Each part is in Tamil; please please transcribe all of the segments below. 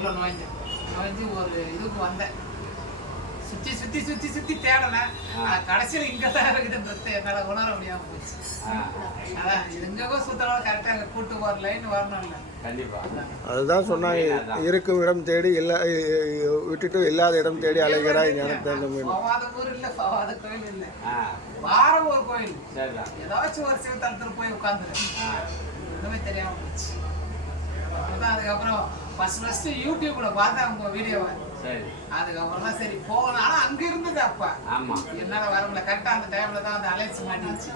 உள்ள நுழைஞ்சேன் நுழைஞ்சு ஒரு இதுக்கு வந்தேன். சுத்தி சுத்தி சுத்தி சுத்தி தேடினேன் ஆ. கடைசியில் இங்க தான் இருக்குதுன்றது என்னால உணர முடியாம போச்சு. அதான் எங்கோ சுத்தலாம் கரெக்டாக கூட்டு போற லைன் வரணும்ல. கண்டிப்பா. அதுதான் சொன்னாங்க. இருக்கும் இடம் தேடி இல்லா விட்டுட்டு இல்லாத இடம் தேடி அலைகிறாய் மீன். போவாத ஊர் இல்ல போவாத கோயில் இல்ல. ஆ. வாரம் ஒரு கோயில். ஏதாச்சும் ஒரு சிவத்தலத்துல போய் உட்காந்துரு. ஆ. ஒண்ணுமே தெரியாம போச்சு. அப்புறம் அதுக்கப்புறம் ஃபர்ஸ்ட் ஃபர்ஸ்ட் யூடியூப்ல பார்த்தேன் உங்க வீடியோவை சரி. அதுக்கப்புறம் தான் சரி போகணும். ஆனா அங்க இருந்தது அப்ப. ஆமா. என்னால வர முடியல. கரெக்டா அந்த டைம்ல தான் அந்த அலைன்ஸ் மாட்டிச்சு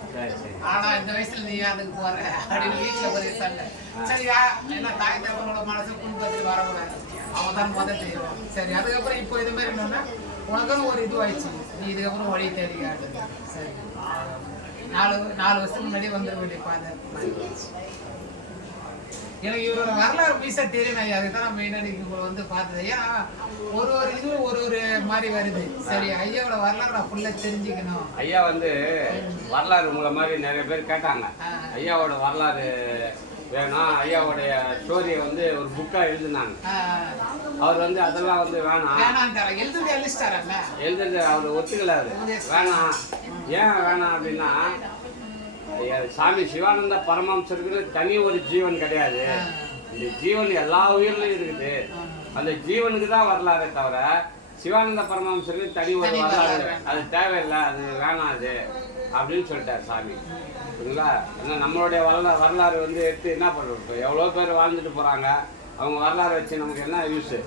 ஆனா இந்த வயசுல நீ அதுக்கு போற அப்படின்னு வீட்டுல ஒரே சண்டை. சரி யா- என்ன தாய் தகவலோட மனசு புண்படுத்தி வரக்கூடாது. அவன் தான் முதல் செய்வான் சரி அதுக்கப்புறம் இப்போ இது மாதிரி என்னன்னா உனக்குன்னு ஒரு இது ஆயிடுச்சு. நீ இதுக்கப்புறம் வழி தேடி காட்டுது சரி. நாலு நாலு வருஷத்துக்கு முன்னாடி வந்துட வேண்டிய பாதை. எனக்கு இவரோட வரலாறு பீஸா தெரியும். நான் அதுக்கு தான் மெயினாக உங்களை வந்து பார்த்தது. ஏன்னா ஒரு ஒரு இது ஒரு ஒரு மாதிரி வருது. சரி ஐயாவோட வரலாறு நான் ஃபுல்லாக தெரிஞ்சுக்கணும். ஐயா வந்து வரலாறு உங்களை மாதிரி நிறைய பேர் கேட்டாங்க. ஐயாவோட வரலாறு வேணும். ஐயாவுடைய ஸ்டோரியை வந்து ஒரு புக்காக எழுதினாங்க. அவர் வந்து அதெல்லாம் வந்து வேணாம். எழுதுறது அவர் ஒத்துக்கல அவரு. வேணாம். ஏன் வேணாம் அப்படின்னா ஐயா, சாமி சிவானந்த பரமஹம்சருக்கு தனி ஒரு ஜீவன் கிடையாது. இந்த ஜீவன் எல்லா உயிரிலும் இருக்குது. அந்த ஜீவனுக்கு தான் வரலாறே தவிர சிவானந்த பரமஹம்சருக்கு தனி ஒரு வரலாறு அது தேவையில்லை அது வேணாம் அது அப்படின்னு சொல்லிட்டார் சாமி. புரியுங்களா ஏன்னா நம்மளுடைய வரலாறு வரலாறு வந்து எடுத்து என்ன பண்ணுறோம் எவ்வளோ பேர் வாழ்ந்துட்டு போகிறாங்க அவங்க வரலாறு வச்சு நமக்கு என்ன யூஸு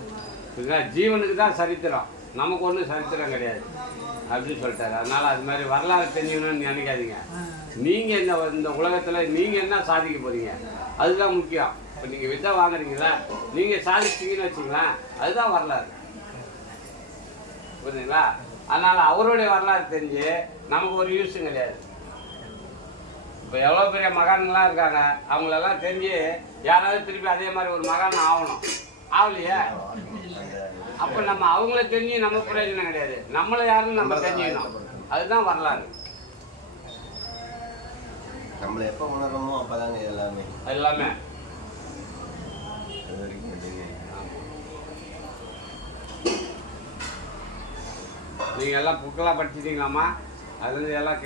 புரியுங்களா ஜீவனுக்கு தான் சரித்திரம். நமக்கு ஒன்றும் சரித்திரம் கிடையாது. அப்படின்னு சொல்லிட்டாரு. அதனால அது மாதிரி வரலாறு தெரிஞ்சுக்கணும்னு நினைக்காதீங்க. நீங்கள் இந்த இந்த உலகத்தில் நீங்கள் என்ன சாதிக்க போகிறீங்க அதுதான் முக்கியம். இப்போ நீங்கள் வித்தை வாங்குறீங்களா நீங்கள் சாதிச்சிங்கன்னு வச்சுங்களேன் அதுதான் வரலாறு. புரியுதுங்களா? அதனால் அவருடைய வரலாறு தெரிஞ்சு நமக்கு ஒரு யூஸும் கிடையாது. இப்போ எவ்வளோ பெரிய மகான்கள்லாம் இருக்காங்க அவங்களெல்லாம் தெரிஞ்சு யாராவது திருப்பி அதே மாதிரி ஒரு மகான் ஆகணும். ஆகலையே? அப்போ நம்ம அவங்கள தெரிஞ்சு நம்ம பிரயோஜனம் கிடையாது. நம்மளை யாருன்னு நம்ம தெரிஞ்சுக்கணும். அதுதான் வரலாறு. நம்மளை எப்போ உணர்றோமோ அப்பதாங்க எல்லாமே. எல்லாமே. நீங்கள் எல்லாம் புக்கெல்லாம் படிச்சிட்டீங்களாம்மா? அதுலேருந்து எல்லாம்